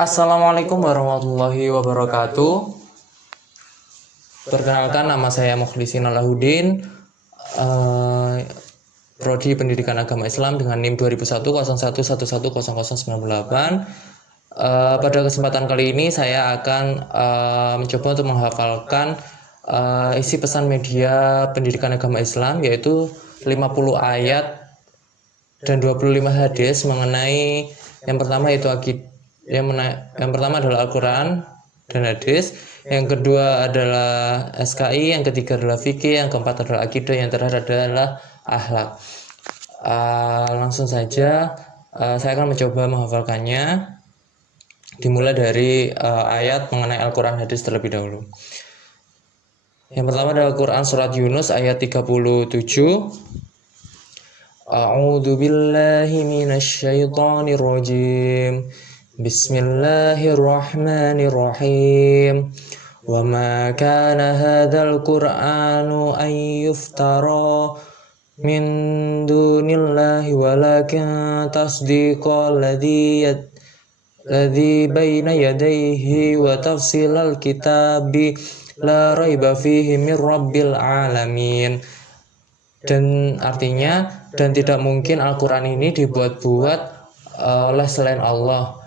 Assalamualaikum warahmatullahi wabarakatuh. Perkenalkan, nama saya Mukhlisin Alahuddin, Prodi Pendidikan Agama Islam dengan NIM 200101110098. Pada kesempatan kali ini saya akan mencoba untuk menghafalkan isi pesan media pendidikan agama Islam, yaitu 50 ayat dan 25 hadis mengenai yang pertama yang pertama adalah Al-Quran dan hadis, yang kedua adalah SKI, yang ketiga adalah fikih, yang keempat adalah akidah, yang terakhir adalah akhlak. Langsung saja saya akan mencoba menghafalkannya. Dimulai dari ayat mengenai Al-Quran hadis terlebih dahulu. Yang pertama adalah Quran surat Yunus ayat 37. A'udzu billahi minasy syaithanir rajim. Bismillahirrahmanirrahim. Wa ma kana hadzal Qur'anu an yuftara min dunillahi walakin tasdiqal ladzi baina yadayhi wa tafsilal kitabi la raiba fihi min rabbil alamin. Dan artinya, dan tidak mungkin Al-Quran ini dibuat-buat oleh selain Allah,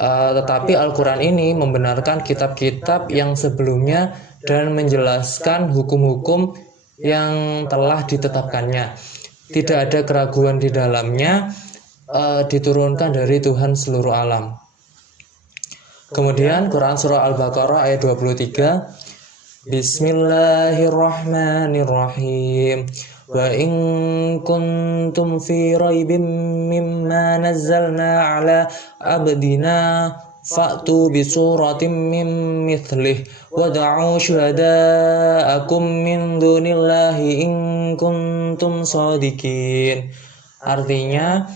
tetapi Al-Quran ini membenarkan kitab-kitab yang sebelumnya dan menjelaskan hukum-hukum yang telah ditetapkannya. Tidak ada keraguan di dalamnya, diturunkan dari Tuhan seluruh alam. Kemudian Quran surah Al-Baqarah ayat 23. Bismillahirrahmanirrahim. Wa in kuntum fi raibim mimma nazzalna ala abdina fa'tu bi suratin min mithlih wad'u syuhada'akum min dunillahi in kuntum shadiqin. Artinya,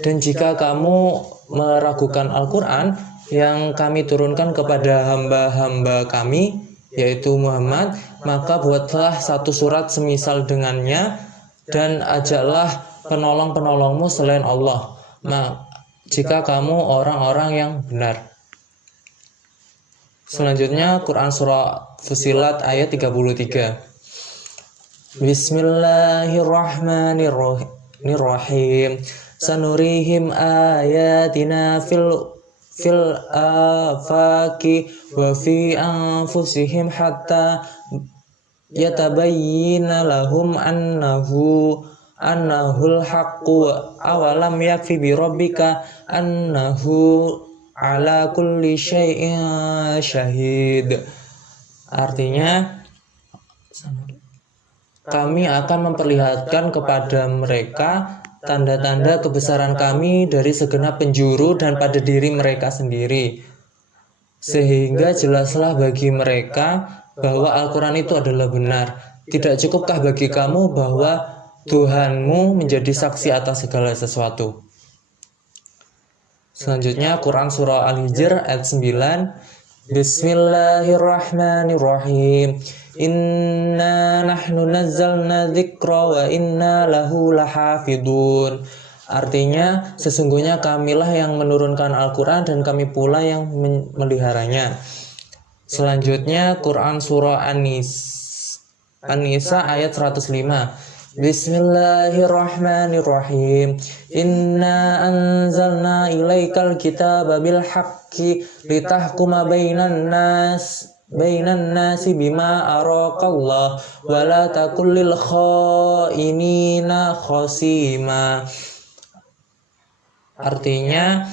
dan jika kamu meragukan Al-Quran yang kami turunkan kepada hamba-hamba kami, yaitu Muhammad, maka buatlah satu surat semisal dengannya dan ajaklah penolong-penolongmu selain Allah, jika kamu orang-orang yang benar. Selanjutnya Quran surah Fussilat ayat 33. Bismillahirrahmanirrahim. Sanurihim ayatina fil afaki wa fi anfusihim hatta yatabayyana lahum annahul haqqu awalam yakfi bi rabbika annahu ala kulli syai'in syahid. Artinya, kami akan memperlihatkan kepada mereka tanda-tanda kebesaran kami dari segenap penjuru dan pada diri mereka sendiri, sehingga jelaslah bagi mereka bahwa Al-Quran itu adalah benar. Tidak cukupkah bagi kamu bahwa Tuhanmu menjadi saksi atas segala sesuatu? Selanjutnya Quran surah Al-Hijr ayat 9. Bismillahirrahmanirrahim. Inna nahnu nazzalna dzikra wa inna lahu lahafidun. Artinya, sesungguhnya kamilah yang menurunkan Al-Quran dan kami pula yang memeliharanya. Selanjutnya Quran surah An-Nisa ayat 105. Bismillahirrahmanirrahim. Inna anzalna ilaikal kitaba bil haqqi litahkuma bainan nasi bima araqallah wa la takul lil khainina khasima. Artinya,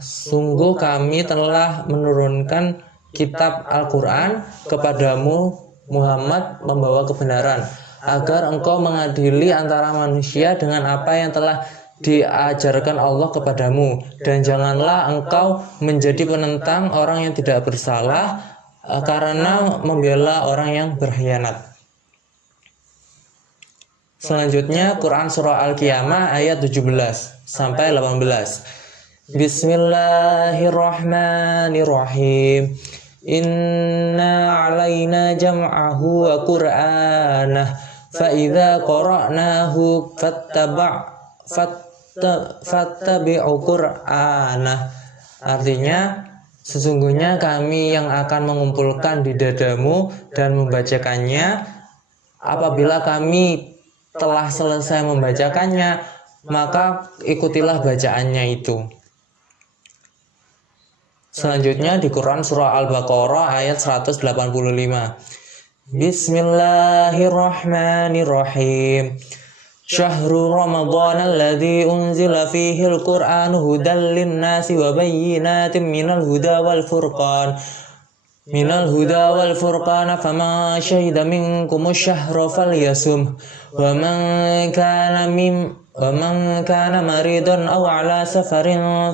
sungguh kami telah menurunkan kitab Al-Quran kepadamu Muhammad membawa kebenaran, agar engkau mengadili antara manusia dengan apa yang telah diajarkan Allah kepadamu, dan janganlah engkau menjadi penentang orang yang tidak bersalah karena membela orang yang berkhianat. Selanjutnya Quran surah Al-Qiyamah ayat 17 sampai 18. Bismillahirrahmanirrahim. Inna alaina jam'ahu wa qur'anah fa idza qara'nahu fattabi'u qur'anah. Artinya sesungguhnya kami yang akan mengumpulkan di dadamu dan membacakannya. Apabila kami telah selesai membacakannya, maka ikutilah bacaannya itu. Selanjutnya di Quran surah Al-Baqarah ayat 185. Bismillahirrahmanirrahim. Syahrul Ramadan alladzi unzila fihi al-Qur'an hudan lin-nasi wa bayyinatin minal huda wal furqan. Faman syahida minkumus syahra falyasum wa man kana maridan aw ala safarin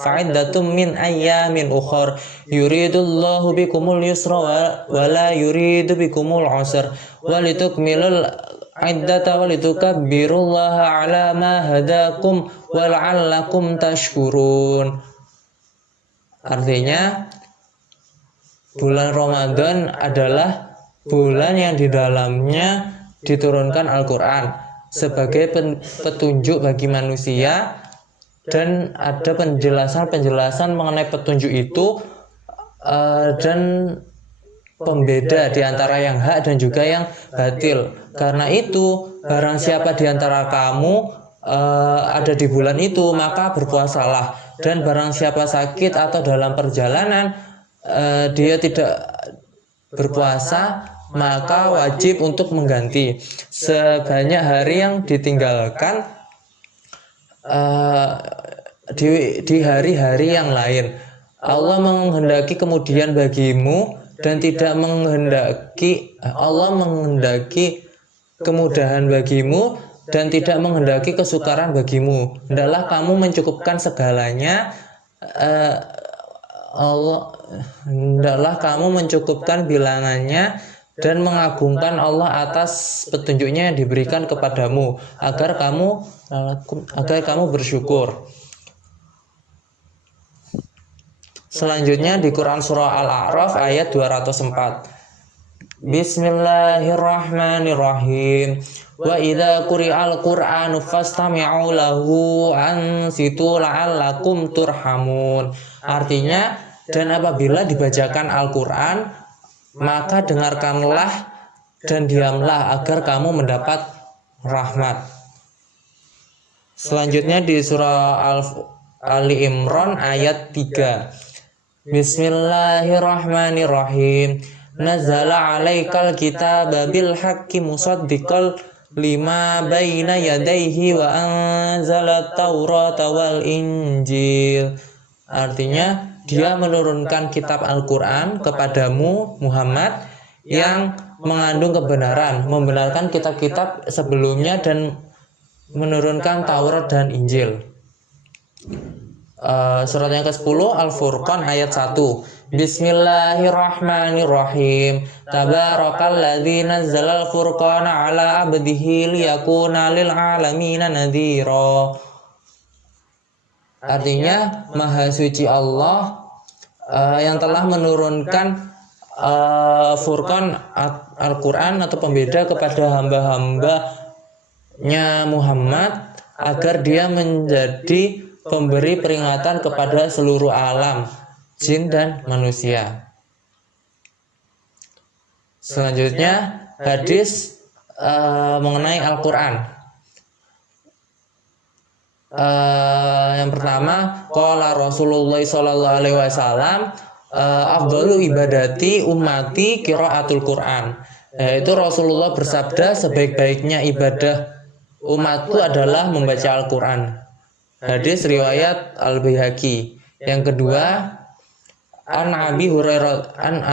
fa'iddatum min ayyamin ukhar yuridullahu bikumul yusra wa la yuridu bikumul usra walitukmilul iddata walitukabbirullaha ala ma hadakum wa la'allakum tashkurun. Artinya, bulan Ramadan adalah bulan yang di dalamnya diturunkan Al-Quran sebagai petunjuk bagi manusia, dan ada penjelasan mengenai petunjuk itu dan pembeda di antara yang hak dan juga yang batil. Karena itu, barang siapa di antara kamu ada di bulan itu, maka berpuasalah. Dan barang siapa sakit atau dalam perjalanan dia tidak berpuasa, maka wajib untuk mengganti sebanyak hari yang ditinggalkan di hari-hari yang lain. Allah menghendaki kemudian bagimu dan tidak Allah menghendaki kemudahan bagimu dan tidak menghendaki kesukaran bagimu. Hendaklah kamu mencukupkan segalanya. Hendaklah kamu mencukupkan bilangannya dan mengagungkan Allah atas petunjuknya yang diberikan kepadamu agar kamu bersyukur. Selanjutnya di Quran surah Al-A'raf ayat 204. Bismillahirrahmanirrahim. Wa idza quri'al Qur'anu fastami'u lahu ansitu la'allakum turhamun. Artinya, dan apabila dibacakan Al-Qur'an, maka dengarkanlah dan diamlah agar kamu mendapat rahmat. Selanjutnya di surah Ali Imran ayat 3. Bismillahirrahmanirrahim. Nazzala 'alaikal kitaba bil haqqi musaddiqal lima baina yadayhi wa anzala taurata wal injil. Artinya, dia menurunkan kitab Al-Quran kepadamu Muhammad yang mengandung kebenaran, membenarkan kitab-kitab sebelumnya dan menurunkan Taurat dan Injil. Surat yang ke-10 Al-Furqan ayat 1. Bismillahirrahmanirrahim. Tabarakalladzi nazzalal furqana ala abdihi liyakuna lil alamin nadhira. Artinya, Maha Suci Allah yang telah menurunkan Furqan Al-Quran atau pembeda kepada hamba-hambanya Muhammad agar dia menjadi pemberi peringatan kepada seluruh alam, jin dan manusia. Selanjutnya hadis mengenai Al-Quran. Yang pertama, qala Rasulullah sallallahu alaihi wasallam, afdalu ibadati ummati qiraatul Quran. Yaitu Rasulullah bersabda, sebaik-baiknya ibadah umatku adalah membaca Al-Quran. Hadis riwayat Al-Baihaqi. Yang kedua, an Abi Hurairah an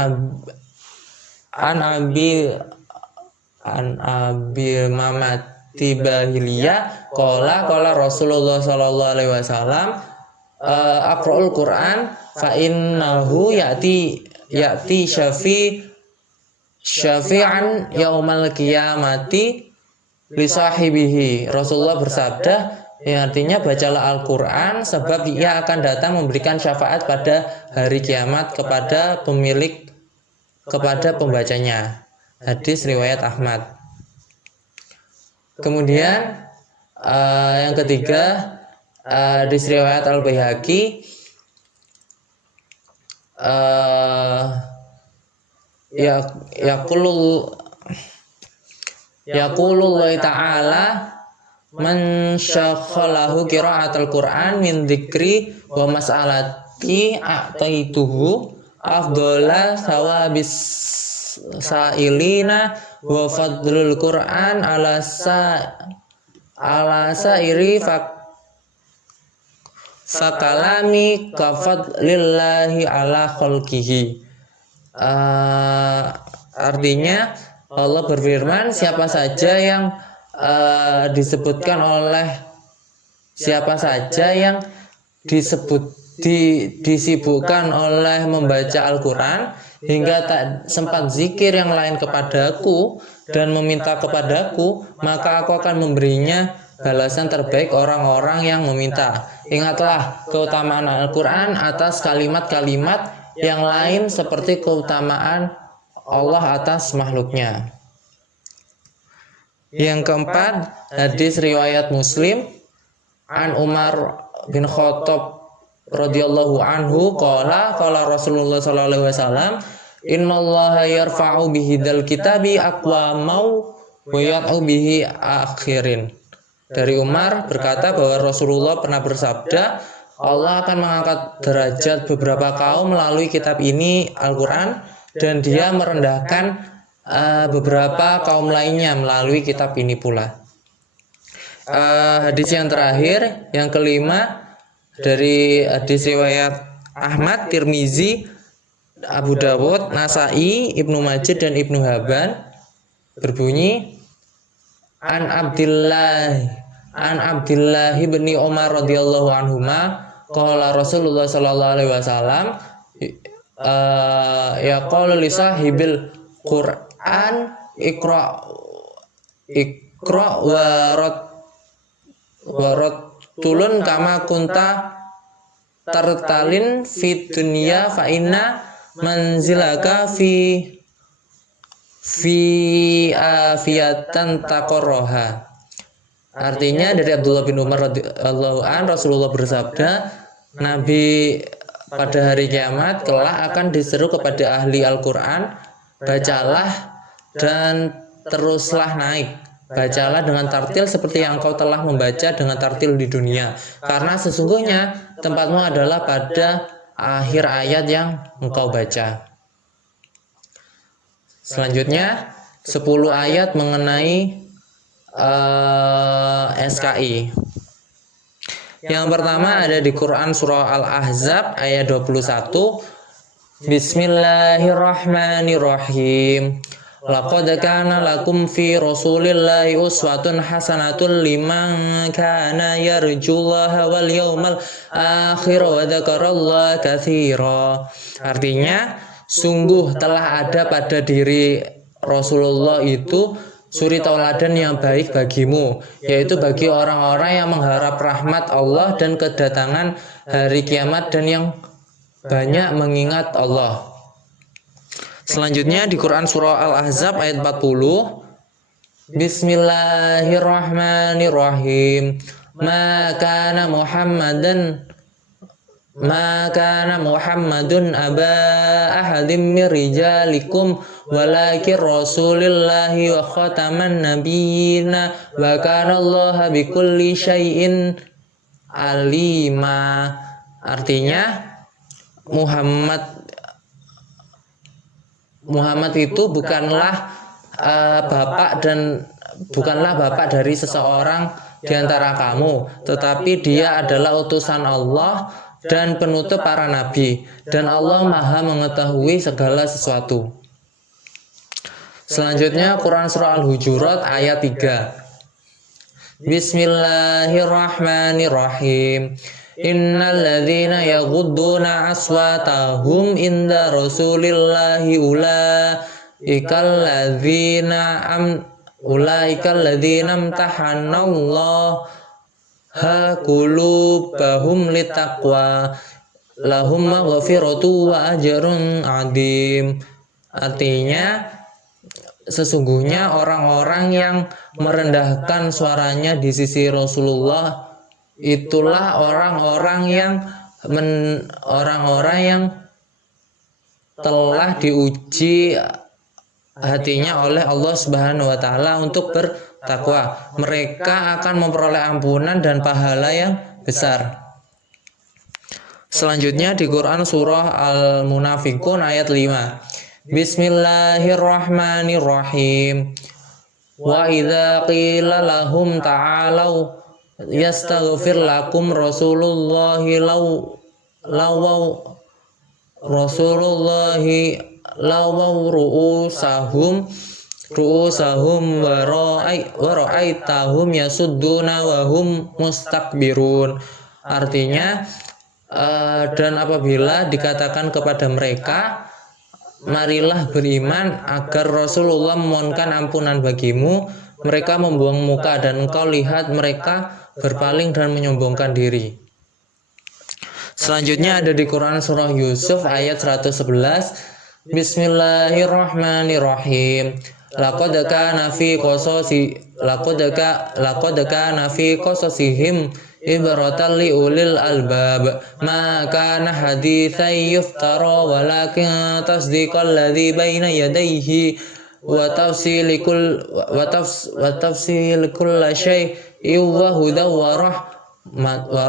Abi Mamati Bahiliyah qala Rasulullah sallallahu alaihi wasallam, aqra'ul Quran fa innahu ya'ti syafi'an yaumal qiyamati li sahibihi. Rasulullah bersabda, yang artinya bacalah Al-Quran sebab ia akan datang memberikan syafaat pada hari kiamat kepada pembacanya. Hadis riwayat Ahmad. Kemudian Yang ketiga, hadis riwayat Al-Baihaqi, yaqulullah ta'ala man syakhalahu qira'atul Qur'an min dzikri wa mas'alati a'taituhu afdhala thawabis sa'ilina wa fadlul Qur'an ala sa'iri fakalami kafadlillahi ala khalqihi. Artinya Allah berfirman, siapa saja yang disibukkan oleh membaca Al-Quran hingga tak sempat zikir yang lain kepadaku dan meminta kepadaku, maka aku akan memberinya balasan terbaik orang-orang yang meminta. Ingatlah keutamaan Al-Quran atas kalimat-kalimat yang lain seperti keutamaan Allah atas makhluknya. Yang keempat, hadis riwayat Muslim an Umar bin Khattab radhiyallahu anhu qala Rasulullah sallallahu alaihi wasallam, innallaha yarfa'u bihidal kitabi aqwamau wa yad'u bihi akhirin. Dari Umar berkata bahwa Rasulullah pernah bersabda, Allah akan mengangkat derajat beberapa kaum melalui kitab ini Al-Quran, dan dia merendahkan beberapa kaum lainnya melalui kitab ini pula. Hadis yang terakhir, yang kelima, dari hadis riwayat Ahmad, Tirmizi, Abu Dawud, Nasai, Ibnu Majah dan Ibnu Hibban, berbunyi an Abdillah bin Umar radhiyallahu anhuma qala Rasulullah sallallahu alaihi wasallam yaqulu li sahibil Qur'an iqra waratulun kama kunta tartalin fi dunya fa inna manzilaka fi afiyatan taqarraha. Artinya dari Abdullah bin Umar radhiyallahu anhu, Rasulullah bersabda, Nabi pada hari kiamat kelak akan diseru kepada ahli Al-Quran, bacalah dan teruslah naik, bacalah dengan tartil seperti yang engkau telah membaca dengan tartil di dunia, karena sesungguhnya tempatmu adalah pada akhir ayat yang engkau baca. Selanjutnya 10 ayat mengenai SKI. Yang pertama ada di Quran surah Al-Ahzab ayat 21. Bismillahirrahmanirrahim. Laqad kana lakum fi Rasulillahi uswatun hasanatun liman kana yarjullaha wal yawmal akhir wa dzakarallaha katsira. Artinya, sungguh telah ada pada diri Rasulullah itu suri tauladan yang baik bagimu, yaitu bagi orang-orang yang mengharap rahmat Allah dan kedatangan hari kiamat dan yang banyak mengingat Allah. Selanjutnya di Quran surah Al-Ahzab ayat 40. Bismillahirrahmanirrahim. Ma kana Muhammadun aba ahadim min rijalikum walakin rasulillahi wa khataman nabiyina wa kana allaha bikulli syai'in alima. Artinya Muhammad itu bukanlah bapak dari seseorang di antara kamu, tetapi dia adalah utusan Allah dan penutup para nabi, dan Allah Maha mengetahui segala sesuatu. Selanjutnya Quran surah Al-Hujurat ayat 3. Bismillahirrahmanirrahim. Innalladzina yaghudduna aswatahum inda Rasulillahi ulaikalladzina amtahanallahu qulubahum litaqwa lahum maghfiratu wa ajrun 'adzim. Artinya, sesungguhnya orang-orang yang merendahkan suaranya di sisi Rasulullah itulah orang-orang yang telah diuji hatinya oleh Allah Subhanahu wa taala untuk bertakwa. Mereka akan memperoleh ampunan dan pahala yang besar. Selanjutnya di Quran surah Al-Munafiqun ayat 5. Bismillahirrahmanirrahim. Wa idza qila lahum ta'alau yastaghfir lakum rasulullahi lawaw ru'usahum wa ra'aitahum yasudduna wa hum mustakbirun. Artinya dan apabila dikatakan kepada mereka, marilah beriman agar Rasulullah memohonkan ampunan bagimu, mereka membuang muka dan engkau lihat mereka berpaling dan menyombongkan diri. Selanjutnya ada di Quran surah Yusuf ayat 111. Bismillahirrahmanirrahim. Laqad kana fi qasasihim ibratan li ulil albab ma kana haditsan yuftara walakin tasdiqal ladzi baina yadayhi wa tafsil kulli syai'in wa hudaw wa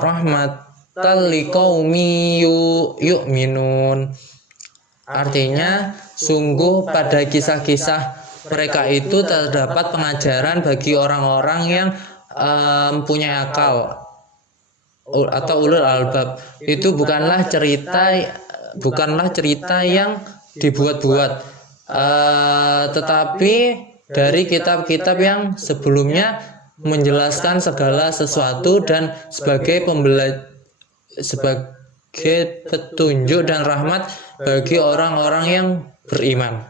rahmatan liqaumin yu'minun. Artinya, sungguh pada kisah-kisah mereka itu terdapat pengajaran bagi orang-orang yang punya akal atau ulul albab. Itu bukanlah cerita yang dibuat-buat, tetapi dari kitab-kitab yang sebelumnya menjelaskan segala sesuatu dan sebagai petunjuk dan rahmat bagi orang-orang yang beriman.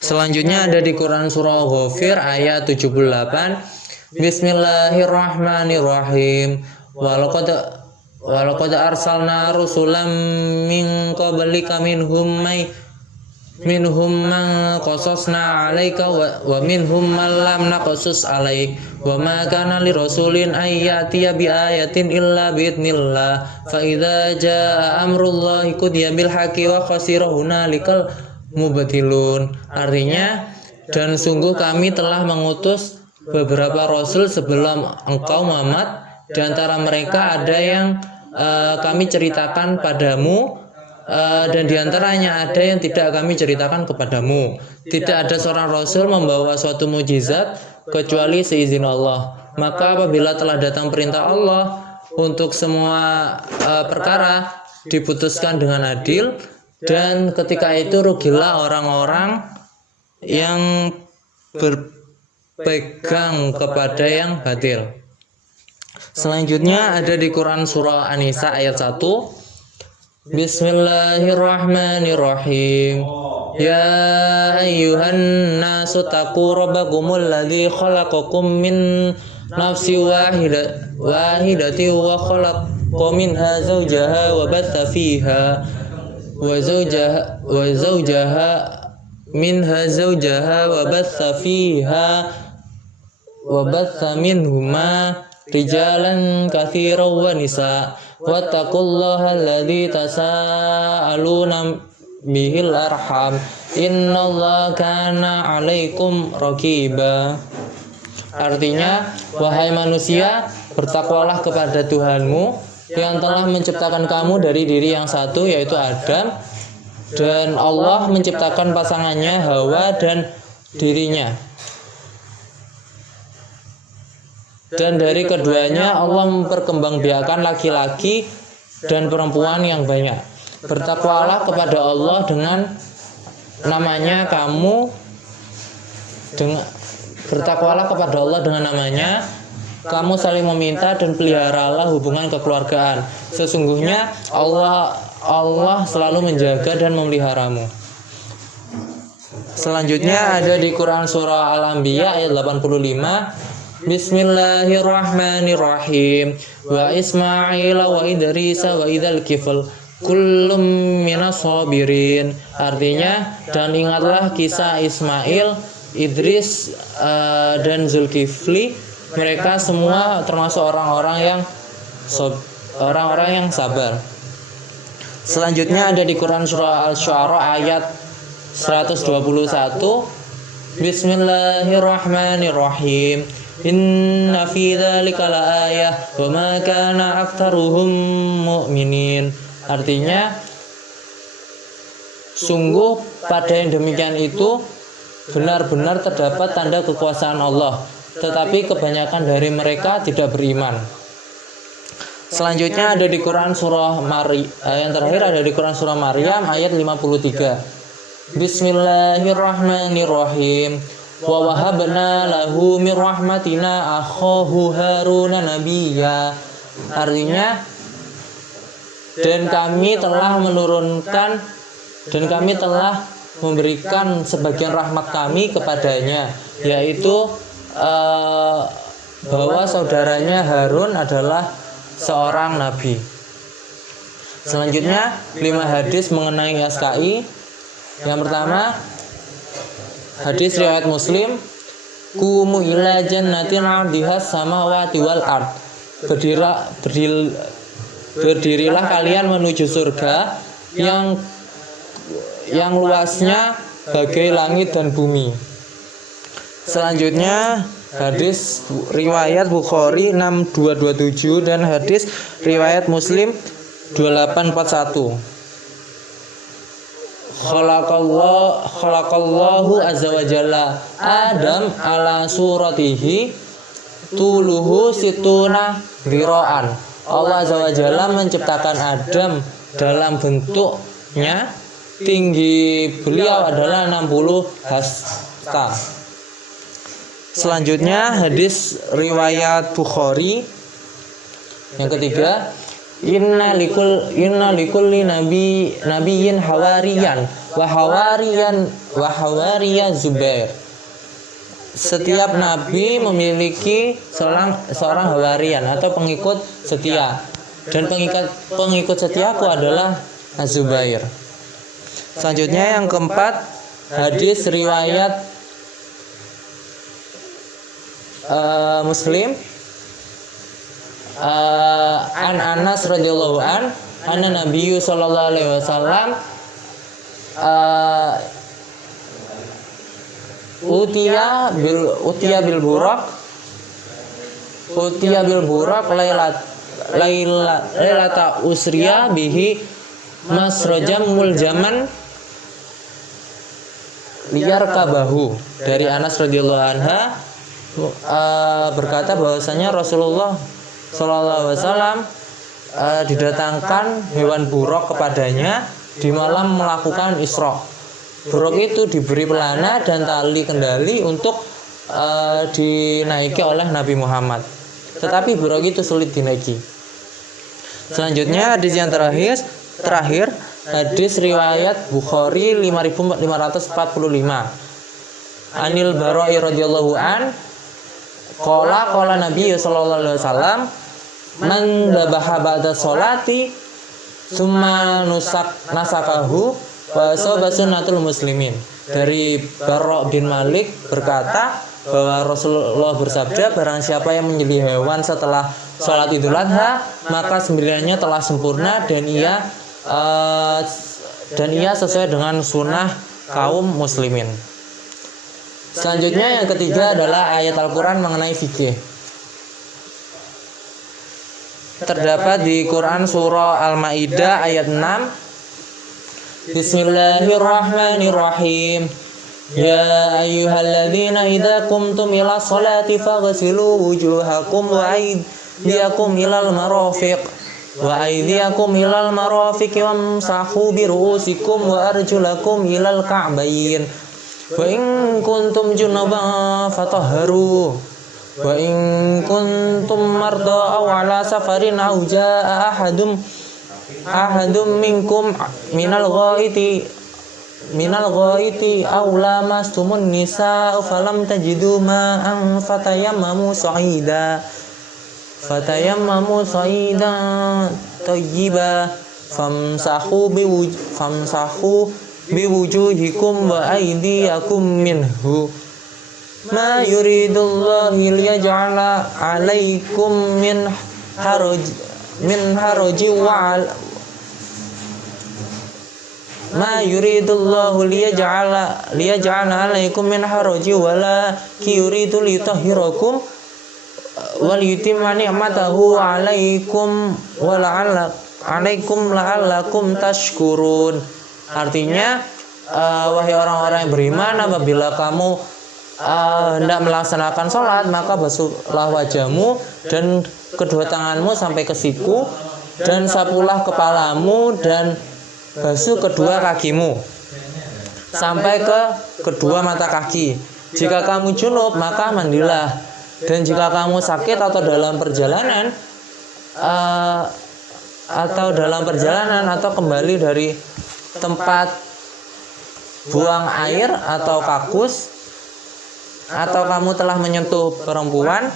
Selanjutnya ada di Quran surah Ghafir ayat 78. Bismillahirrahmanirrahim. Walaqad arsalna rusulan min qablika minhum man qasasna 'alaika wa minhum man lam naqsus 'alaik wa ma kana lirasulin ay ya'tiya bi ayatin illa bi idznillah fa idza jaa amrullahi qudiya bil haqqi wa khasira hunalikal mubtilun. Artinya, dan sungguh kami telah mengutus beberapa rasul sebelum engkau Muhammad, di antara mereka ada yang kami ceritakan padamu, dan diantaranya ada yang tidak kami ceritakan kepadamu. Tidak ada seorang rasul membawa suatu mukjizat kecuali seizin Allah. Maka apabila telah datang perintah Allah untuk semua perkara diputuskan dengan adil, dan ketika itu rugilah orang-orang yang berpegang kepada yang batil. Selanjutnya ada di Quran surah An-Nisa ayat 1. Bismillahirrahmanirrahim. Ya ayyuhan nasu taqu rabbakumul ladzi khalaqakum min nafsin wahidatin wa khalaqa minha zawjaha wa batha fiha wa zawjaha minha zawjaha wa batha minhuma rijalan katsiran wa nisa wattaqullaha alladzi tasaaluna bihil arham innallaha kana 'alaikum raqiba. Artinya, wahai manusia, bertakwalah kepada Tuhanmu yang telah menciptakan kamu dari diri yang satu, yaitu Adam, dan Allah menciptakan pasangannya Hawa dan dirinya, dan dari keduanya Allah memperkembangbiakan laki-laki dan perempuan yang banyak. Bertakwalah kepada Allah dengan namanya bertakwalah kepada Allah dengan namanya kamu saling meminta dan peliharalah hubungan kekeluargaan. Sesungguhnya Allah selalu menjaga dan memeliharamu. Selanjutnya ada di Quran surah Al-Anbiya ayat 85. Bismillahirrahmanirrahim. Wa Ismail wa Idris wa idzal kifl kullum minas sabirin. Artinya, dan ingatlah kisah Ismail, Idris, dan Zulkifli. Mereka semua termasuk orang-orang yang sabar. Selanjutnya ada di Quran surah Al-Syu'ara ayat 121. Bismillahirrahmanirrahim. Inna fi dzalika laayah wa ma kana aktsaruhum mu'minin. Artinya, sungguh pada yang demikian itu benar-benar terdapat tanda kekuasaan Allah, tetapi kebanyakan dari mereka tidak beriman. Selanjutnya ada di Quran surah yang terakhir ada di Quran surah Maryam ayat 53. Bismillahirrahmanirrahim. Wa wahabna lahu min rahmatina akhahu Haruna nabiyya. Artinya, dan kami telah memberikan sebagian rahmat kami kepadanya, yaitu bahwa saudaranya Harun adalah seorang nabi. Selanjutnya 5 hadis mengenai SKI. Yang pertama, hadis riwayat Muslim, kumu ila jannatin 'ardihas samawati wal ard. Berdirilah kalian menuju surga yang luasnya bagai langit dan bumi. Selanjutnya hadis riwayat Bukhari 6227 dan hadis riwayat Muslim 2841. Khalaqallahu azza wa jalla Adam ala suratihi tuluhu situna dhira'an. Allah azza wa jalla menciptakan Adam dalam bentuknya, tinggi beliau adalah 60 hasta. Selanjutnya hadis riwayat Bukhari yang ketiga, Inna likulli nabiyyin hawariyan wa hawariya Zubair. Setiap nabi memiliki seorang hawarian atau pengikut setia, dan pengikut setiaku adalah Az-Zubair. Selanjutnya yang keempat, hadis riwayat Muslim, an Anas radhiyallahu anna Nabi sallallahu alaihi wasallam utiya bil buraq lailata usriya bihi masrajam muljaman liyarkabahu. Dari Anas radhiyallahu anha berkata bahwasanya Rasulullah sallallahu alaihi wasallam didatangkan hewan buruk kepadanya di malam melakukan Isra. Buruk itu diberi pelana dan tali kendali untuk dinaiki oleh Nabi Muhammad, tetapi buruk itu sulit dinaiki. Selanjutnya hadis yang terakhir hadis riwayat Bukhari 5545. Anil Bara'i radhiyallahu an qala Nabi sallallahu alaihi wasallam man dabaha ba'da sholati summa nasakahu wa sawba sunnatul muslimin. Dari Bara' bin Malik berkata bahwa Rasulullah bersabda, barang siapa yang menyembelih hewan setelah sholat Idul Adha, maka sembelihannya telah sempurna dan ia sesuai dengan sunnah kaum muslimin. Selanjutnya yang ketiga adalah ayat Al-Quran mengenai fikih. Terdapat di Quran surah Al-Maidah ayat 6. Bismillahirrahmanirrahim. Ya ayyuhalladzina idza qumtum ila sholati faghsilu wujuhakum wa aydiyakum ilal marafiq wamsahu bi ru'usikum wa arjulakum ilal ka'bayn. Wa in kuntum junuban fatahharu wa in kuntum marda aw ala safarin aw jaa ahadum minkum minal ghaiti aw lamastumun nisaa falam tajidu ma'an fatayammamu sa'idan tayyiba famsahu biwujuhikum wa aydiyakum minhu. Ma yuridullahu liyaj'ala 'alaikum min haraji wa ma yuridullahu liyaj'ala 'alaikum min haraji wala yuridu liyutahhirakum wa liyutimma ni'matahu 'alaikum wa la'allakum tashkurun. Artinya, wahai orang-orang yang beriman, apabila kamu hendak melaksanakan sholat, maka basuhlah wajahmu dan kedua tanganmu sampai ke siku, dan sapulah kepalamu dan basuh kedua kakimu sampai ke kedua mata kaki. Jika kamu junub, maka mandilah. Dan jika kamu sakit atau dalam perjalanan atau kembali dari tempat buang air atau kakus, atau kamu telah menyentuh perempuan,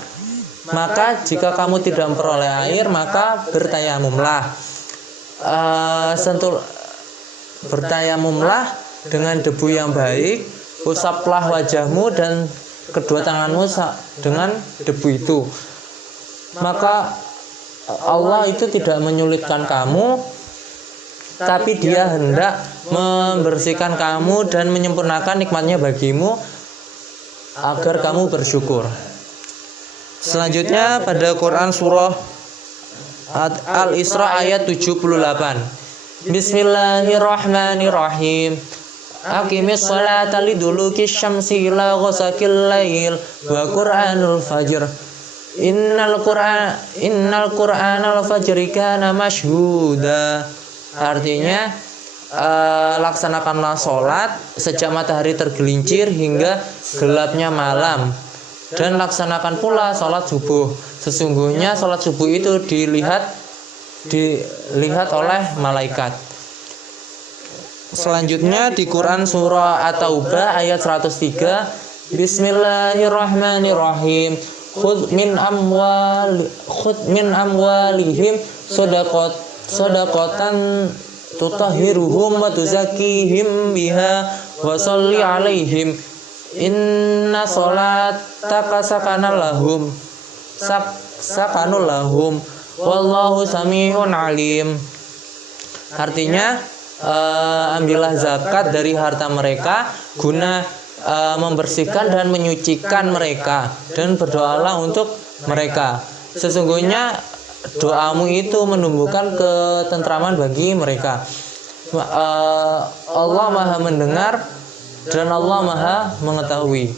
maka jika kamu tidak memperoleh air, maka bertayamumlah. Bertayamumlah dengan debu yang baik, usaplah wajahmu dan kedua tanganmu dengan debu itu. Maka Allah itu tidak menyulitkan kamu, tapi Dia hendak membersihkan kamu dan menyempurnakan nikmatnya bagimu agar kamu bersyukur. Selanjutnya pada Quran surah Al-Isra ayat 78. Bismillahirrahmanirrahim. Aqimis sholata liduluki syamsi ila ghasaqil lail wa Qur'anul fajr. Innal Qur'anal fajri kana mashhuda. Artinya, laksanakanlah sholat sejak matahari tergelincir hingga gelapnya malam, dan laksanakan pula sholat subuh. Sesungguhnya sholat subuh itu dilihat oleh malaikat. Selanjutnya di Quran surah At-Taubah ayat 103. Bismillahirrahmanirrahim. Khudh min amwalihim sadaqatan tutahhiruhum wa tuzakkihim biha wa sholli 'alaihim inna sholataka sakanul lahum wallahu sami'un 'alim. Artinya, ambillah zakat dari harta mereka guna membersihkan dan menyucikan mereka, dan berdoalah untuk mereka. Sesungguhnya doamu itu menumbuhkan ketentraman bagi mereka. Allah Maha mendengar dan Allah Maha mengetahui.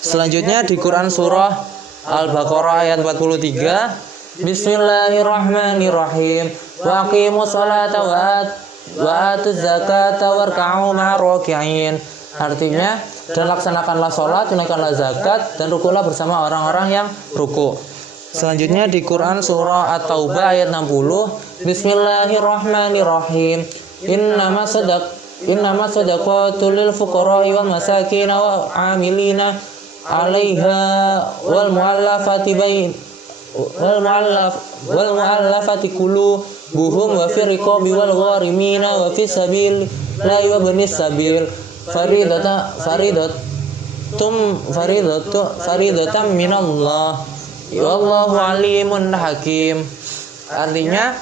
Selanjutnya di Quran surah Al-Baqarah ayat 43. Bismillahirrahmanirrahim. Wa aqimus sholata wa atuz zakata warka'u ma'ar raki'in. Artinya, dan laksanakanlah sholat, tunaikanlah zakat, dan rukulah bersama orang-orang yang ruku. Selanjutnya di Quran surah At-Taubah ayat 60. Bismillahirrahmanirrahim. Innama sadaqatul lil fuqara'i wal masakin wa 'amilina 'alaiha wal mu'allafati qulubuhum wa fi riqabi wal gharimina wa fi sabilillahi wa ibnis sabil faridatan minallah wallahu alimun hakim. Artinya,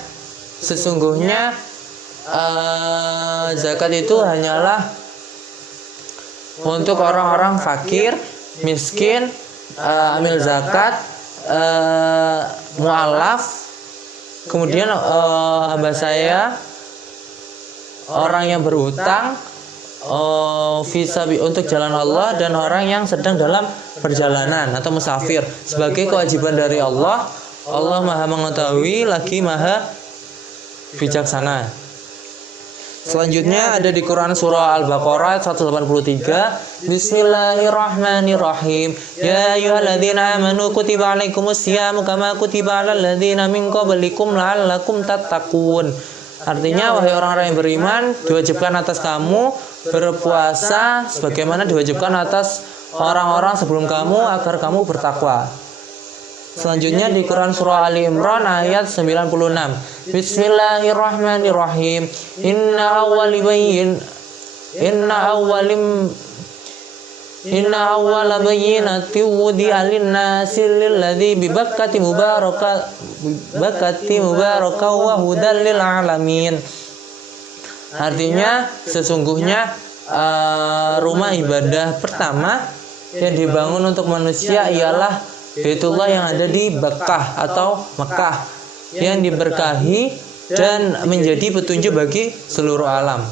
sesungguhnya zakat itu hanyalah untuk orang-orang fakir, miskin, amil zakat, mu'alaf, kemudian hamba saya, orang yang berhutang, untuk jalan Allah, dan orang yang sedang dalam perjalanan atau musafir. Sebagai kewajiban dari Allah. Allah Maha mengetahui lagi Maha bijaksana. Selanjutnya ada di Quran surah Al-Baqarah 183. Bismillahirrahmanirrahim. Ya ayyuhalladzina amanu kutiba alaikumus syiyamu kama kutiba alal ladzina min qablikum la'allakum tattaqun. Artinya, wahai orang-orang yang beriman, diwajibkan atas kamu berpuasa sebagaimana diwajibkan atas orang-orang sebelum kamu agar kamu bertakwa. Selanjutnya di Quran surah Ali Imran ayat 96. Bismillahirrahmanirrahim. Inna awwala bayyinati wudi'a lin-nasi lilladzi bibakkati mubaraka wa hudal lil alamin. Artinya sesungguhnya rumah ibadah pertama yang dibangun untuk manusia ialah Baitullah yang ada di Bakkah atau Mekah, yang diberkahi dan menjadi petunjuk bagi seluruh alam.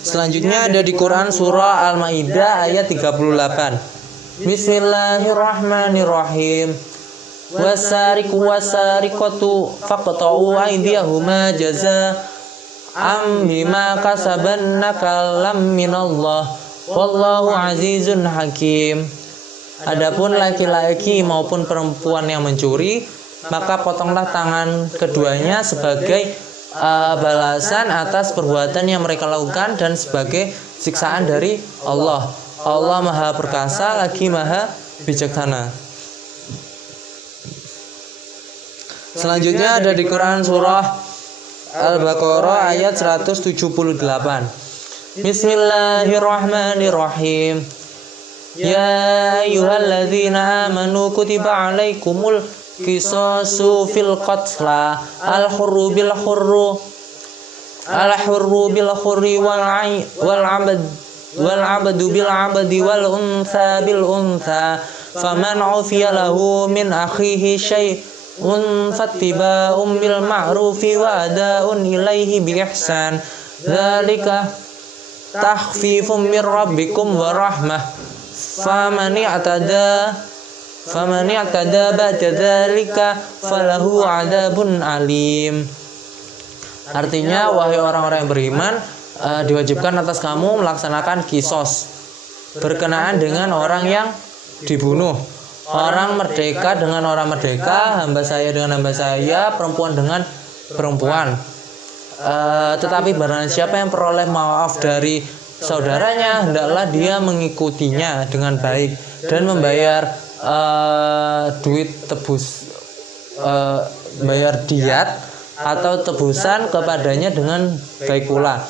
Selanjutnya ada di Quran surah Al-Maidah ayat 38. Bismillahirrahmanirrahim. Wasariqu wasariqatu faqta'u aydiyahuma jazaa'an bima kasaban nakalam minallah wallahu azizun hakim. Adapun laki-laki maupun perempuan yang mencuri, maka potonglah tangan keduanya sebagai balasan atas perbuatan yang mereka lakukan dan sebagai siksaan dari Allah. Allah Maha Perkasa lagi Maha Bijaksana. Selanjutnya ada di Quran surah Al-Baqarah ayat 178. Bismillahirrahmanirrahim. Ya ayyuhalladzina amanu kutiba alaikumul qisasu fil qatla al-hurru bil hurri wal abdu bil abdi wal untha bil untha faman ufiya lahu min akhihi syai'un fattiba'un bil ma'rufi wa ada'un ilaihi bi ihsan dzalika takhfifum mir rabbikum wa rahmah faman i'tada ba'da dzalika falahu 'adzabun alim. Artinya, wahai orang-orang yang beriman, diwajibkan atas kamu melaksanakan kisos berkenaan dengan orang yang dibunuh, orang merdeka dengan orang merdeka, hamba saya dengan hamba saya, perempuan dengan perempuan. Tetapi barang siapa yang peroleh maaf dari saudaranya, hendaklah dia mengikutinya dengan baik dan membayar duit tebus, bayar diat atau tebusan kepadanya dengan baik pula.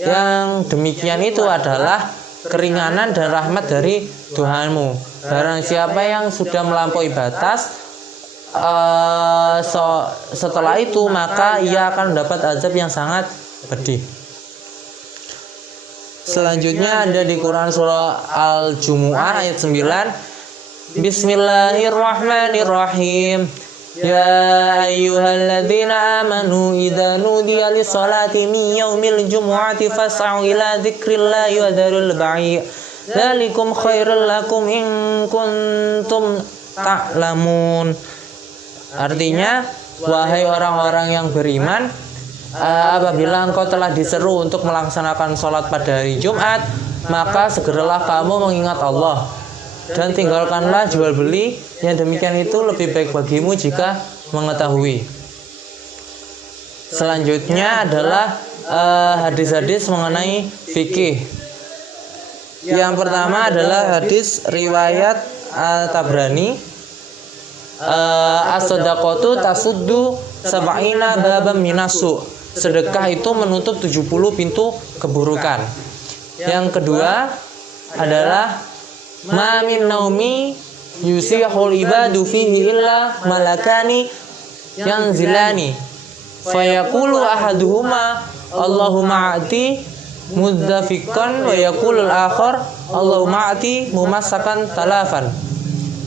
Yang demikian itu adalah keringanan dan rahmat dari Tuhanmu. Barang siapa yang sudah melampaui batas setelah itu, maka ia akan mendapat azab yang sangat pedih. Selanjutnya ada di Quran surah Al-Jumu'ah ayat 9. Bismillahirrahmanirrahim. Ya ayyuhalladzina amanu idza nudiya lis-salati min yaumil jumu'ati fas'au ila dzikrillahi wa dzarul bai'. Dzalikum khairul lakum in kuntum ta'lamun. Artinya, wahai orang-orang yang beriman, apabila engkau telah diseru untuk melaksanakan sholat pada hari Jumat, maka segeralah kamu mengingat Allah dan tinggalkanlah jual beli. Yang demikian itu lebih baik bagimu jika mengetahui. Selanjutnya adalah hadis-hadis mengenai fikih. Yang pertama adalah hadis riwayat Tabrani. As-sadaqatu tasuddu sab'ina baban minasu. Sedekah itu menutup 70 pintu keburukan. Yang kedua adalah ma min naumi yusihul ibadu fihi illa malakani yanzilani fayaqulu ahaduhuma Allahumma a'ti mudzafikan wa yaqulul akhar Allahumma a'ti mumassakan talafan.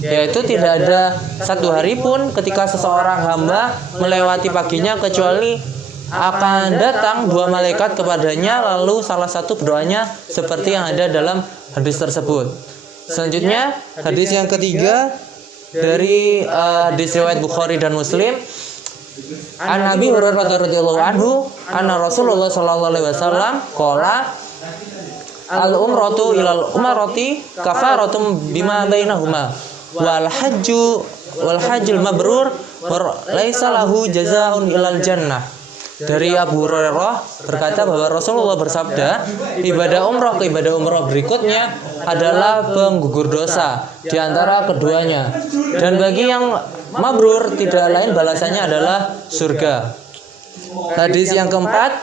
Yaitu tidak ada satu hari pun ketika seseorang hamba melewati paginya kecuali akan datang dua malaikat kepadanya, lalu salah satu berdoanya seperti yang ada dalam hadis tersebut. Selanjutnya hadis yang ketiga dari hadis riwayat Bukhari dan Muslim. An Nabi Hurairah radhiyallahu anhu anna Rasulullah sallallahu alaihi wasallam qala al-umratu ilal umrati kafaratum bima bainahuma wal hajjul mabrur laisa lahu jazaa'un ilal jannah dari Abu Hurairah berkata bahwa Rasulullah bersabda, ibadah umroh berikutnya adalah penggugur dosa di antara keduanya. Dan bagi yang mabrur tidak lain balasannya adalah surga. Hadis yang keempat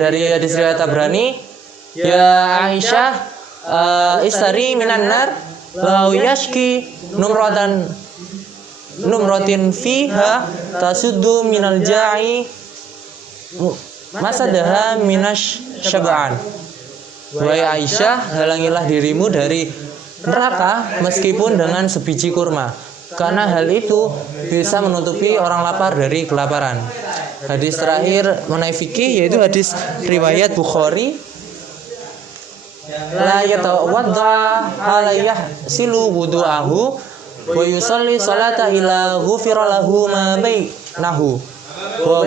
dari hadis riwayat Tabrani, ya Aisyah, istari minan nar lau yashki numratin fiha tasuddu minal ja'i masadaha minas syab'an. Wahai Aisyah, halangilah dirimu dari neraka meskipun dengan sebiji kurma, karena hal itu bisa menutupi orang lapar dari kelaparan. Hadis terakhir mengenai fikih yaitu hadis riwayat Bukhari, la yatawadda alayah silu wudu'ahu wa yusalli salata ila ghufira lahu ma bainahu wa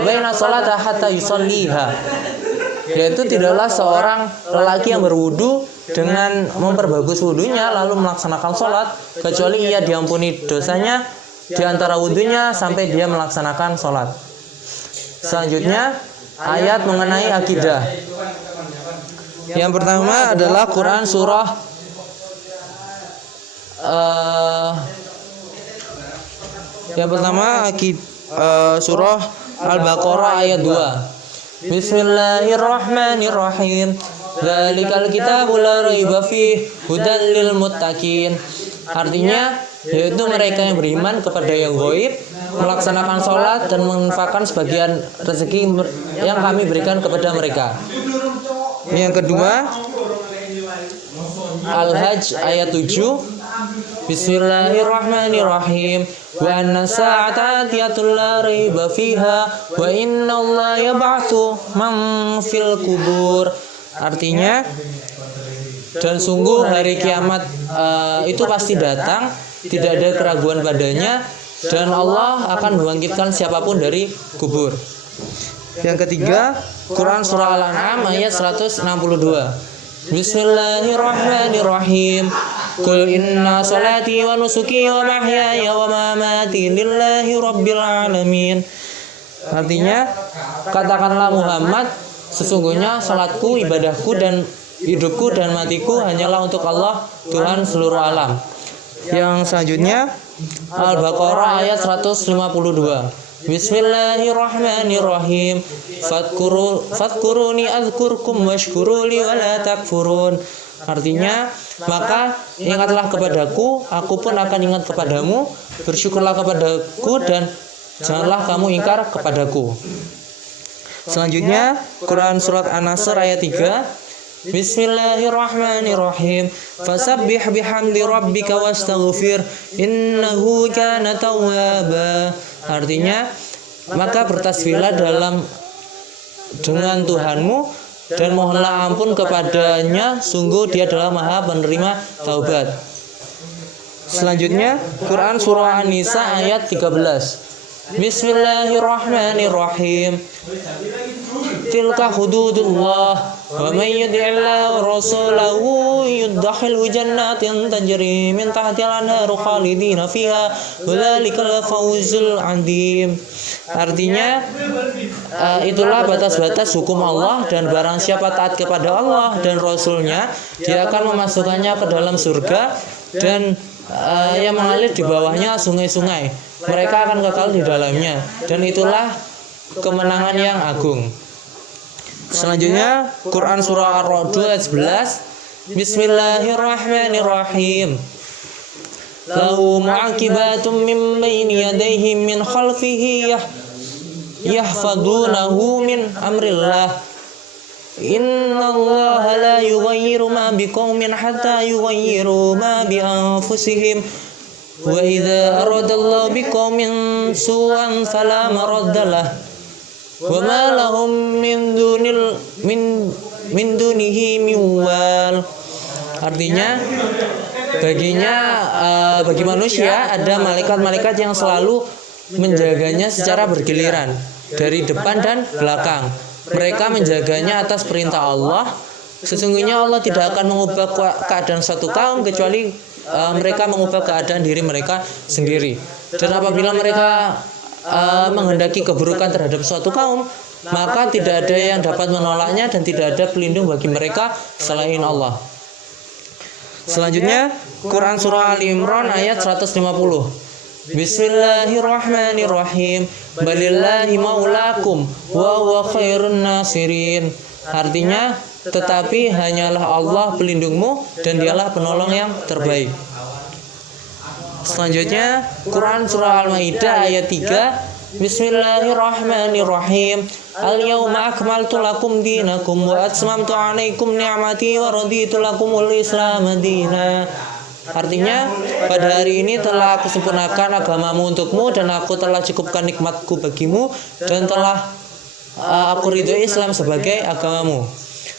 baina salata hatta yusalliha. Yaitu tidaklah seorang lelaki yang berwudu dengan memperbagus wudunya lalu melaksanakan sholat kecuali ia diampuni dosanya di antara wudunya sampai dia melaksanakan sholat. Selanjutnya ayat mengenai akidah. Yang pertama adalah Quran surah surah Al-Baqarah ayat 2. Bismillahirrahmanirrahim. Dzalikal kitabu la raiba fihi hudan lil muttaqin. Artinya yaitu mereka yang beriman kepada yang gaib, melaksanakan sholat dan menginfakkan sebagian rezeki yang kami berikan kepada mereka. Yang kedua Al-Hajj ayat 7. Bismillahirrahmanirrahim. Wa anna sa'ata atiyatul la raiba fiha wa innallaha yab'atsu man fil kubur. Artinya, dan sungguh hari kiamat itu pasti datang, tidak ada keraguan padanya, dan Allah akan membangkitkan siapapun dari kubur. Yang ketiga, Quran surah Al-An'am ayat 162. Bismillahirrahmanirrahim. Qul inna salati wa nusuki wa mahyaya wa mamati lillahi rabbil alamin. Artinya, katakanlah Muhammad, sesungguhnya salatku, ibadahku dan hidupku dan matiku hanyalah untuk Allah, Tuhan seluruh alam. Yang selanjutnya Al-Baqarah ayat 152. Bismillahirrahmanirrahim. Fadkuruni adzkurkum washkuruli wala takfurun. Artinya, maka ingatlah kepadaku, aku pun akan ingat kepadamu, bersyukurlah kepadaku dan janganlah kamu ingkar kepadaku. Selanjutnya Quran surat An-Nasr ayat 3. Bismillahirrahmanirrahim. Fasabbih bihamdi rabbika wastaghfir innahu kana tawwaba. Artinya, maka bertasbihlah dengan Tuhanmu dan mohonlah ampun kepadanya, sungguh Dia adalah Maha penerima taubat. Selanjutnya Quran surah An-Nisa ayat 13. Bismillahirrahmanirrahim. Tilka hududullah wa may yuti'illah wa rasulahu yudkhilhu jannatin tajri min tahtiha al-anharu khalidina fiha dzalikal fawzul 'adzim. Artinya, itulah batas-batas hukum Allah, dan barang siapa taat kepada Allah dan Rasulnya, dia akan memasukkannya ke dalam surga dan yang mengalir di bawahnya sungai-sungai. Mereka akan kekal di dalamnya, dan itulah kemenangan yang agung. Selanjutnya Quran surah Ar-Ra'd ayat 11. Bismillahirrahmanirrahim. Lahu mu'aqibatum min baini yadayhi min khalfihi yahfadunahu min amrillah. Innallaha la yughayyiru ma biqaumin hatta yughayyiru ma bi anfusihim. Wa idza aradallahu biqaumin su'an fala maraddalah. Wa ma lahum min dunihi min wal. Artinya, bagi manusia ada malaikat-malaikat yang selalu menjaganya secara bergiliran dari depan dan belakang. Mereka menjaganya atas perintah Allah. Sesungguhnya Allah tidak akan mengubah keadaan satu kaum kecuali mereka mengubah keadaan diri mereka sendiri. Dan apabila mereka menghendaki keburukan terhadap suatu kaum, maka tidak ada yang dapat menolaknya dan tidak ada pelindung bagi mereka selain Allah. Selanjutnya Quran surah Ali Imran ayat 150. Bismillahirrahmanirrahim. Balillahi maulakum wa huwa khairun nasirin. Artinya, tetapi hanyalah Allah pelindungmu dan dialah penolong yang terbaik. Selanjutnya Quran surah Al-Maidah ayat 3. Bismillahirrahmanirrahim. Al-yawma akmaltu lakum dinakum wa atmamtu 'alaikum ni'mati wa raditu lakumul Islam madina. Artinya, pada hari ini telah aku sempurnakan agamamu untukmu dan aku telah cukupkan nikmatku bagimu dan telah aku ridhoi Islam sebagai agamamu.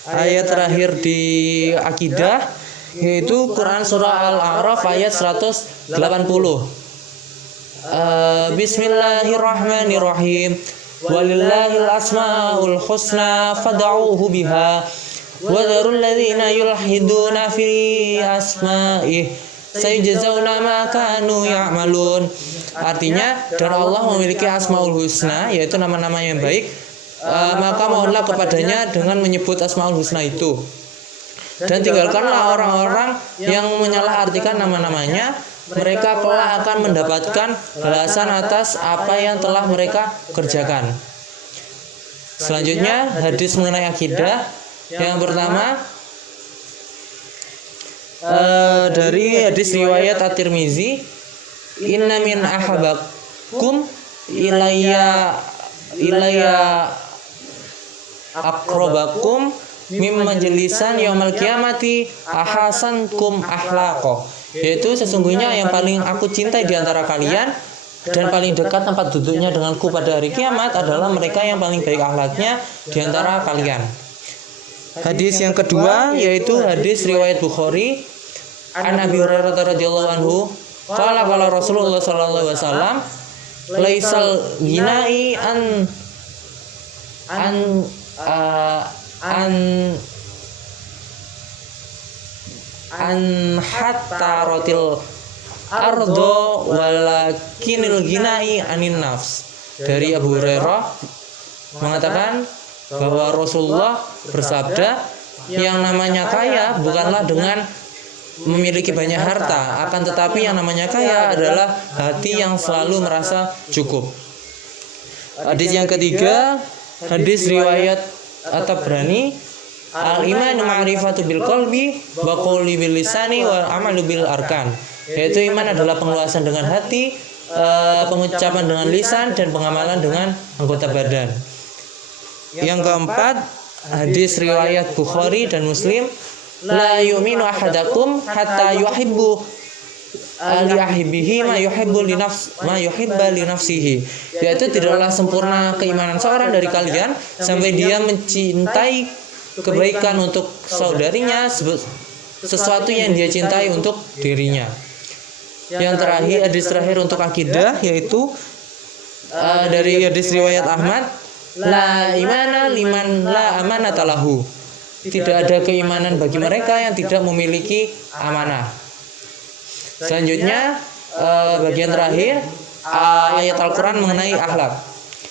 Ayat terakhir di akidah yaitu Quran surah Al-A'raf ayat 180. Bismillahirrahmanirrahim. Walillahil asmaul husna fad'uuhu biha wa dharul ladzina yulhiduna fi asma'ih sayujzauna ma kanu ya'malun. Artinya, dan Allah memiliki asmaul husna, yaitu nama-nama yang baik, maka mohonlah kepadanya dengan menyebut asmaul husna itu. Dan tinggalkanlah orang-orang yang menyalahartikan nama-namanya, mereka kelak akan mendapatkan balasan atas apa yang telah mereka kerjakan. Selanjutnya hadis mengenai akidah. Yang pertama dari hadis riwayat At-Tirmizi, inna min ahabakum ilayya aqrabakum mim majlisan yaumil qiyamati ahasankum akhlaqo. Yaitu sesungguhnya yang paling aku cintai di antara kalian dan paling dekat tempat duduknya denganku pada hari kiamat adalah mereka yang paling baik akhlaknya di antara kalian. Hadis yang kedua yaitu hadis riwayat Bukhari. An Abi Hurairah radhiyallahu anhu qala qala Rasulullah sallallahu alaihi wasallam laisal ginai an hatta rotil ardo walakinil ginai anin nafs. Dari Abu Hurairah mengatakan bahwa Rasulullah bersabda, yang namanya kaya bukanlah dengan memiliki banyak harta, akan tetapi yang namanya kaya adalah hati yang selalu merasa cukup. Hadis yang ketiga, hadis riwayat At-Tabrani, al-iman ma'rifatu bil qalbi wa qawli bil lisani wa amalu bil arkan. Yaitu iman adalah pengeluasan dengan hati, pengucapan dengan lisan dan pengamalan dengan anggota badan. Yang keempat, hadis riwayat Bukhari dan Muslim, la yu'minu ahadakum hatta yuhibbu li ahibbihi ma yuhibbu li nafsihi. Yaitu tidaklah sempurna keimanan seorang dari kalian sampai dia mencintai kebaikan untuk saudarinya sesuatu yang dia cintai untuk dirinya. Yang terakhir, hadis terakhir untuk akidah yaitu dari hadis riwayat Ahmad, la imana liman la amanata lahu. Tidak ada keimanan bagi mereka yang tidak memiliki amanah. Selanjutnya bagian terakhir ayat Al-Quran mengenai akhlak,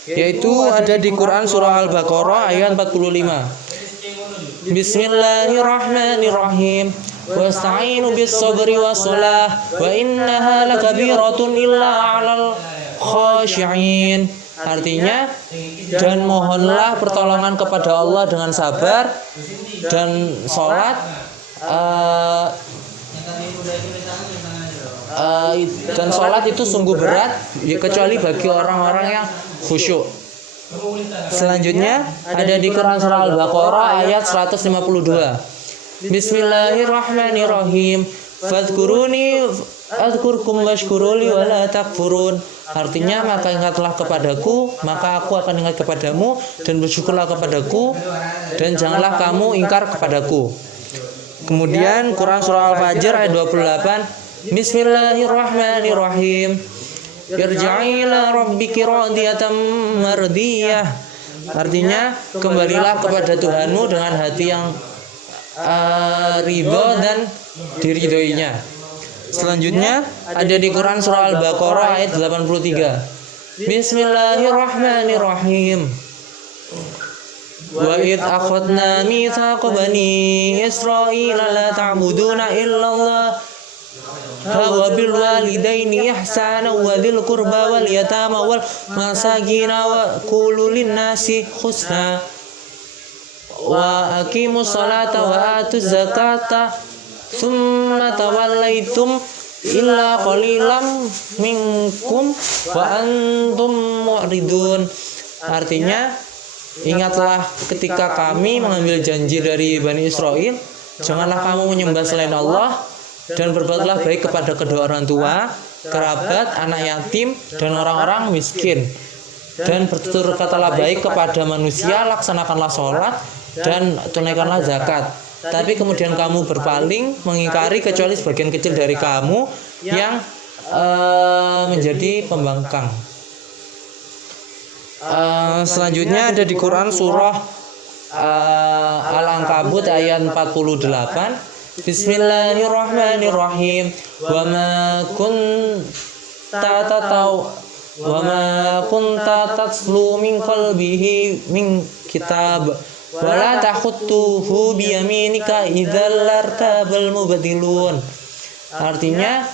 yaitu ada di Quran surah Al-Baqarah ayat 45. Bismillahirrahmanirrahim. Wasta'inu bis sabri wassalah wa innaha lakabiratun illa 'alal khashi'in. Artinya, dan mohonlah pertolongan kepada Allah dengan sabar dan sholat, dan sholat itu sungguh berat kecuali bagi orang-orang yang khusyuk. Selanjutnya ada di Quran surah Al-Baqarah ayat 152. Bismillahirrahmanirrahim. Fadhkuruni adzkurkum washkuruli wala takfurun. Artinya, maka ingatlah kepadaku, maka aku akan ingat kepadamu, dan bersyukurlah kepadaku, dan janganlah kamu ingkar kepadaku. Kemudian Quran surah Al-Fajr ayat 28. Bismillahirrahmanirrahim. Irja'i ila rabbiki radiyatan mardiyah. Artinya, kembalilah kepada Tuhanmu dengan hati yang ridho dan diridhoinya. Selanjutnya ada di Quran surah Al-Baqarah ayat 83. Bismillahirrahmanirrahim. Wa idh akhadna mitsaqa bani Israila la ta'buduna illallah wa bil walidaini ihsana wa dzil qurba wal yatama wal masakin wa qulu lin nasi husna wa aqimus salata wa atuz zakata thumma tawallaitum illa qalilam minkum wa antum mu'ridun. Artinya, ingatlah ketika kami mengambil janji dari Bani Israel, janganlah kamu menyembah selain Allah, dan berbuatlah baik kepada kedua orang tua, kerabat, anak yatim, dan orang-orang miskin. Dan bertutur katalah baik kepada manusia, laksanakanlah sholat, dan tunaikanlah zakat. Tapi kemudian kamu berpaling, mengingkari kecuali sebagian kecil dari kamu yang menjadi pembangkang. Selanjutnya ada di Quran surah Al-Ankabut ayat 48. Bismillahirrahmanirrahim. Wa ma kunta tatslu min qalbihi min kitab wala takhutuhu biyaminika idzal lartabal mubtilun. Artinya,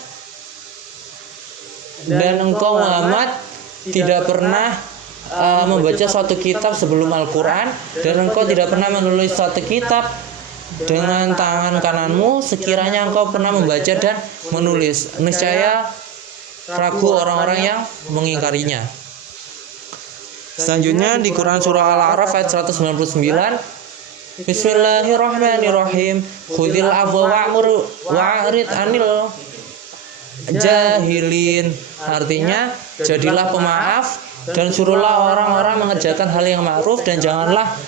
dan engkau Muhammad tidak pernah membaca suatu kitab sebelum Al-Quran, dan engkau tidak pernah menulis suatu kitab dengan tangan kananmu sekiranya engkau pernah membaca dan menulis. Niscaya ragu orang-orang yang mengingkarinya. Selanjutnya di Quran surah Al-A'raf ayat 199. Bismillahirrahmanirrahim. Khudil afwa wa'rid anil jahilin. Artinya, jadilah pemaaf dan suruhlah orang-orang mengerjakan hal yang ma'ruf, dan janganlah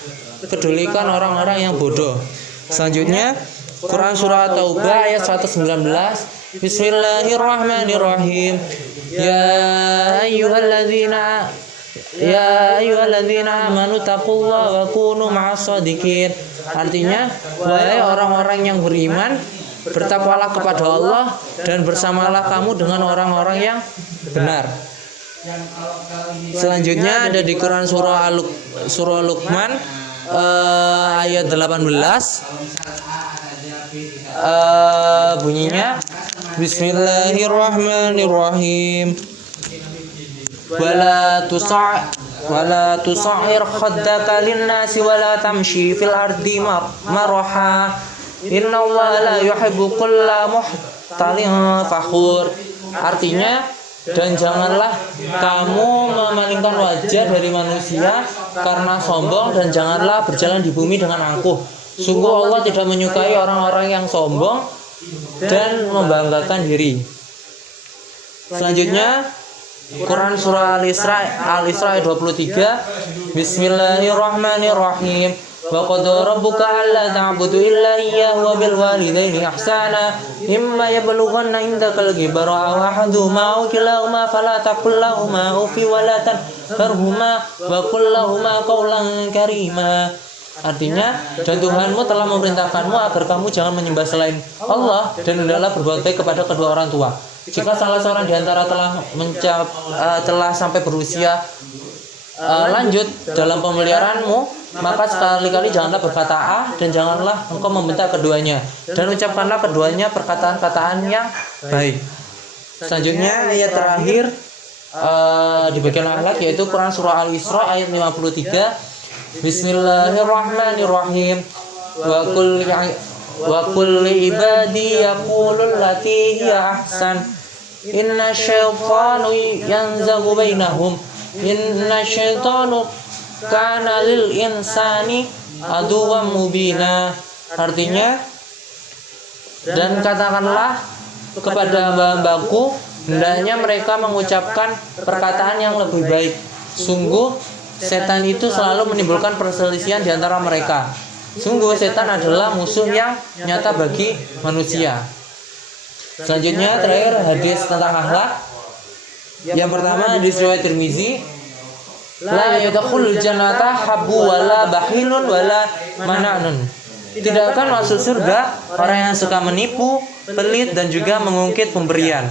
pedulikan orang-orang yang bodoh. Selanjutnya Quran surah Taubah ayat 119. Bismillahirrahmanirrahim. Ya ayyuhalladzina amanu taqullaha wa kunu ma'as shadiqin. Artinya, wahai orang-orang yang beriman, bertakwalah kepada Allah dan bersamalah kamu dengan orang-orang yang benar. Selanjutnya ada di Quran surah Luqman ayat 18. Bunyinya Bismillahirrahmanirrahim. Wala tusa'ir khaddaka lin-nasi wala tamshi fil ardi maraha. Innallaha la yuhibbu kulla muhtalin fakhur. Artinya, dan janganlah kamu memalingkan wajah dari manusia karena sombong, dan janganlah berjalan di bumi dengan angkuh. Sungguh Allah tidak menyukai orang-orang yang sombong dan membanggakan diri. Selanjutnya Quran surah Al-Isra ayat 23. Bismillahirrahmanirrahim. Wa qadara rabbuka alla ta'budu illa iyyahu wa bil walidaini ihsana imma yablughanna indakal kibara aw ahaduhuma aw kilahuma fala taqul lahumā uffin wa la tanharhumā wa qul lahumā qawlan karīmā. Artinya, dan Tuhanmu telah memerintahkanmu agar kamu jangan menyembah selain Allah, dan hendaklah berbuat baik kepada kedua orang tua. Jika salah seorang di antara telah sampai berusia lanjut dalam pemeliharaanmu, maka sekali-kali janganlah berkata ah, dan janganlah engkau membentak keduanya, dan ucapkanlah keduanya perkataan-perkataan yang baik. Selanjutnya ayat terakhir di bagian akhlak, yaitu Quran surah Al-Isra ayat 53. Bismillahirrahmanirrahim. Wa qul li ibadi yaqulul lati hiya ahsan. Inna syaitana yanzaghu bainahum. Inna syaitana kana lil insani aduwwan mubina. Artinya, dan katakanlah kepada hamba-hambaku, hendaknya mereka mengucapkan perkataan yang lebih baik. Sungguh setan itu selalu menimbulkan perselisihan di antara mereka. Sungguh setan adalah musuh yang nyata bagi manusia. Selanjutnya terakhir hadis tentang akhlak. Yang pertama hadis riwayat Tirmizi. La yadkhulul jannata habbu wala bahilun wala mananun. Tidak akan masuk surga orang yang suka menipu, pelit, dan juga mengungkit pemberian.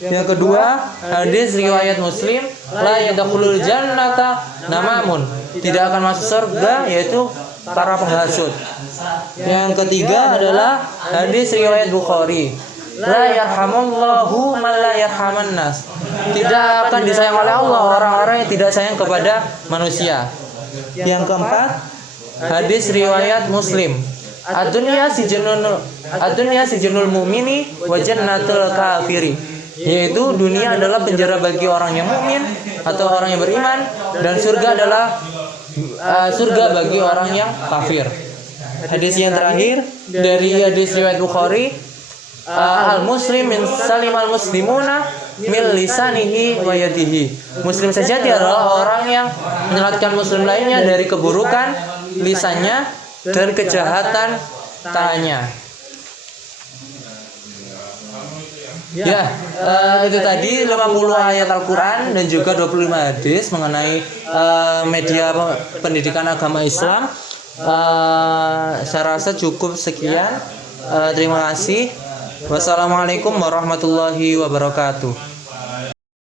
Yang kedua, hadis riwayat Muslim. la yadkhulul jannata namamun, tidak akan masuk surga yaitu para penghasut. Yang ketiga adalah hadis riwayat Bukhari, la yarhamullahu man la yarhaman nas, tidak akan disayang oleh Allah orang-orang yang tidak sayang kepada manusia. Yang keempat, hadis riwayat Muslim, ad-dunya sijnul mu'mini wa jannatul kafiri, yaitu dunia adalah penjara bagi orang yang mukmin atau orang yang beriman, dan surga adalah surga bagi orang yang kafir. Hadis yang terakhir dari hadis riwayat Bukhari, al-muslim min salimal muslimuna min lisanihi wa yadihi, muslim sejati adalah orang yang menyelamatkan muslim lainnya dari keburukan lisannya dan kejahatan tangannya. Ya, itu tadi 50 ayat Al-Quran dan juga 25 hadis mengenai media pendidikan agama Islam. Saya rasa cukup sekian. Terima kasih. Wassalamualaikum warahmatullahi wabarakatuh.